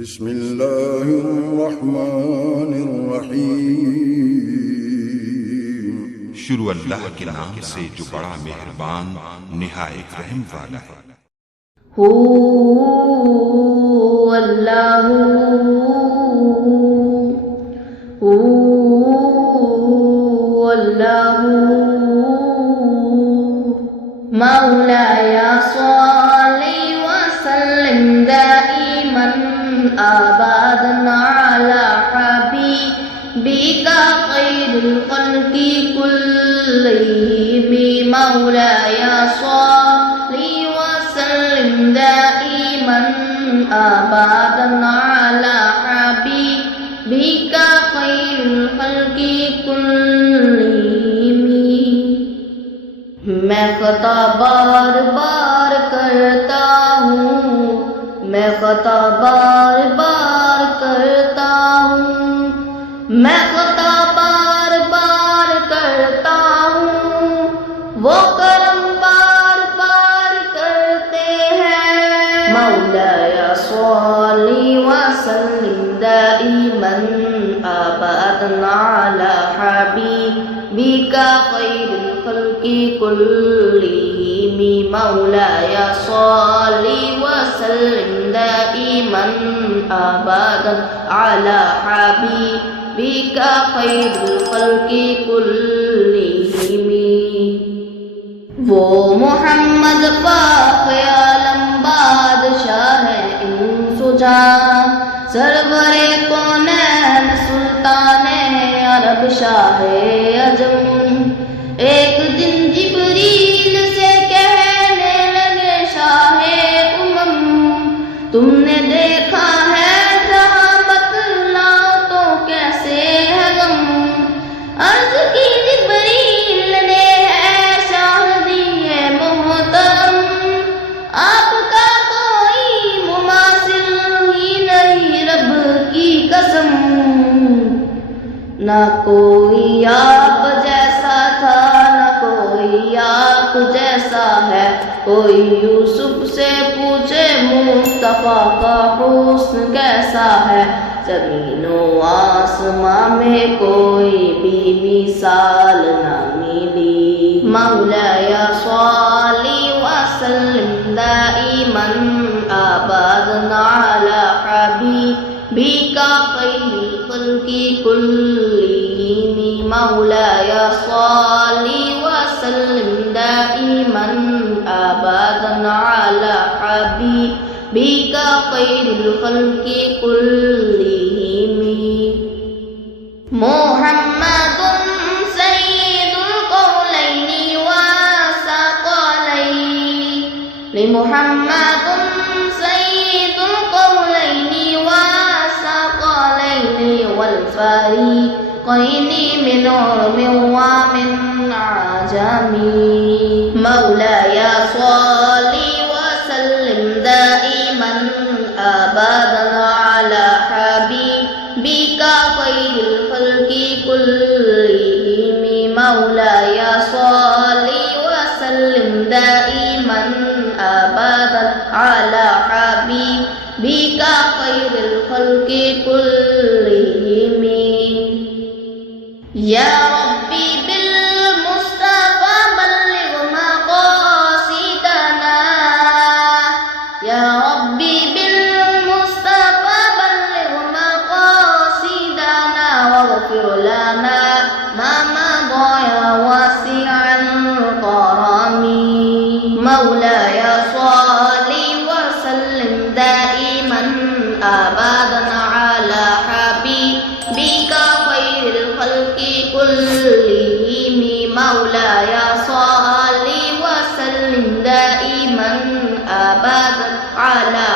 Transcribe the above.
بسم اللہ الرحمن الرحیم۔ شروع اللہ کے نام سے جو بڑا مہربان نہایت رحم والا ہے۔ هو اللہ هو اللہ مولاي صل وسلم دائما ابدا على حبيبك خير الخلق كلهم مولاي صل وسلم دائما ابدا على حبيبك خير الخلق كلهم۔ میں خطا بار بار کرتا ہوں، میں خطا بار بار کرتا ہوں، میں خطا بار بار کرتا ہوں، وہ کرم بار بار کرتے ہیں۔ مولاي صل وسلم دائما ابدا على حبيبك خير الخلق كلهم مولاي صل وسلم دائما ابدا على حبيبك خير الخلق كلهم۔ وہ محمد پاک عالم بادشاہ انس و جاں، سرور کونین سلطان عرب شاہ عجم، ایک دن جبریل سے کہنے لگے شاہ امم، تم نے دیکھا ہے جہاں بتلاؤ تو کیسے ہے غم؟ عرض کی جبریل نے ہے شاہ دیے محترم، آپ کا کوئی مماثل ہی نہیں رب کی قسم، نہ کوئی آپ جیسا تھا نہ کوئی آپ جیسا ہے، کوئی یوسف سے پوچھے مصطفیٰ کا حسن کیسا ہے، زمین و آسمان میں کوئی بھی مثال نہ ملی۔ مولاي صل وسلم دائما ابدا على حبيبك خير الخلق كلهم مولاي صل وسلم دائما ابدا على حبيبك خير الخلق كلهم۔ محمد سید القولین والثقلین، محمد سید القولین والثقلین والفریقین من عرب ومن عجم۔ مولاي صل وسلم دائما ابدا على حبيبك خير الخلق كلهم مولاي صل وسلم دائما ابدا على حبيبك خير الخلق كلهم۔ یا ربی بالمصطفى بلغ مقاصدنا، یا ربی بالمصطفى بلغ مقاصدنا، واغفر لنا ما مضى يا واسع الكرم۔ مولاي صل وسلم دائما ابدا على حبيبك خير الخلق كلهم مولاي صل وسلم دائما ابدا على